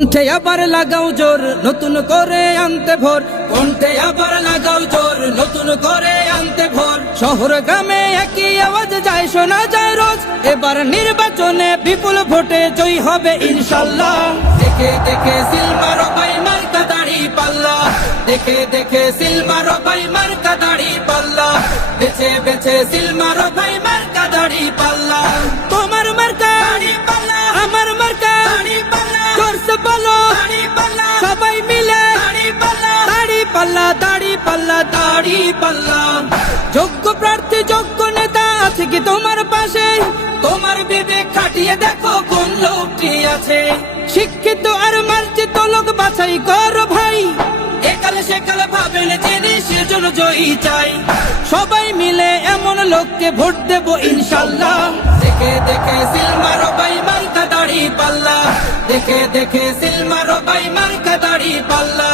কণ্ঠে আবার লাগাও জোর নতুন করে আনতে ভোর, কণ্ঠে আবার লাগাও জোর নতুন করে আনতে ভোর। শহর গ্রামে একই আওয়াজ যায় শোনা যায় রোজ, এবার নির্বাচনে বিপুল ভোটে জয়ী হবে ইনশাল্লাহ। দেখে দেখে সিল মারো ভাই মার্কা দাড়ি পাল্লা, দেখে দেখে সিল মারো ভাই মার্কা দাড়ি পাল্লা, বেছে বেছে সিল মারো ভাই মার্কা দাড়ি পাল্লা। তোমার মার্কা দাড়ি পাল্লা, আমার মার্কা দাড়ি পাল্লা, জোরসে বলো দাড়ি পাল্লা, সবাই মিলে দাড়ি পাল্লা, দাড়ি পাল্লা, দাড়ি পাল্লা, দাড়ি পাল্লা। যোগ্য প্রার্থী যোগ্য নেতা আছে কি তোমার পাশে? তোমার বিবেক খাটিয়ে দেখো কোন লোকটি আছে। শিক্ষিত আর মার্জিত লোক বাছাই করো ভাই, একালে সেকালে ভাবেন জেনে সেজন্য জয়ী চাই। সবাই মিলে এমন লোককে ভোট দেব ইনশাল্লাহ। দেখে দেখে সিল মারো ভাই মার্কা দাড়ি পাল্লা, দেখে দেখে সিল মারো ভাই মার্কা দাড়ি পাল্লা,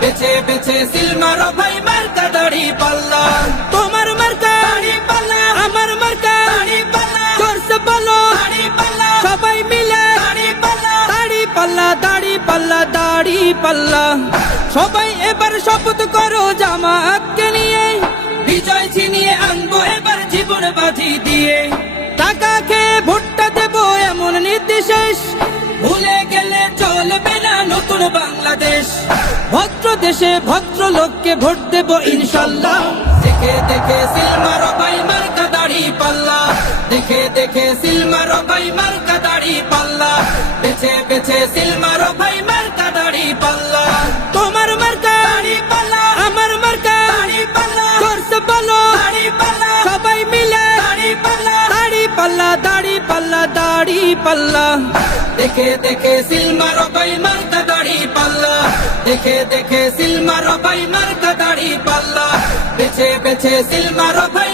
বেছে বেছে সিল মারো ভাই মার্কা দাড়ি পাল্লা। তোমার মার্কা দাড়ি পাল্লা, আমার মার্কা দাড়ি পাল্লা, জোরসে বলো দাড়ি পাল্লা, সবাই মিলে দাড়ি পাল্লা, দাড়ি পাল্লা, দাড়ি পাল্লা, দাড়ি পাল্লা। সবাই এবার শপথ করো জামাতকে নিয়ে, বিজয় ছিনিয়ে আনবো এবার জীবন বাজি দিয়ে। টাকা খেয়ে ভোটটা দেবো এমন নীতি শেষ, ভুলে গেলে চলবে না নতুন বাংলাদেশ। ভদ্র দেশে ভদ্র লোককে ভোট দেবো ইনশাল্লাহ। দেখে দেখে সিল মারো ভাই মার্কা দাড়ি পাল্লা, দেখে দেখে সিল মারো ভাই মার্কা দাড়ি পাল্লা, বেছে বেছে সিল মারো ভাই মার্কা দাড়ি পাল্লা। তোমার মার্কা দাড়ি পাল্লা, আমার মার্কা দাড়ি পাল্লা, জোরসে বলো দাড়ি পাল্লা, সবাই মিলে দাড়ি পাল্লা, দাড়ি পাল্লা, দাড়ি পাল্লা, দাড়ি পাল্লা। দেখে দেখে সিল মারো ভাই মার্কা দাড়ি পাল্লা, দেখে দেখে সিল মারো ভাই মার্কা দাড়ি পাল্লা, বেছে বেছে সিল মারো ভাই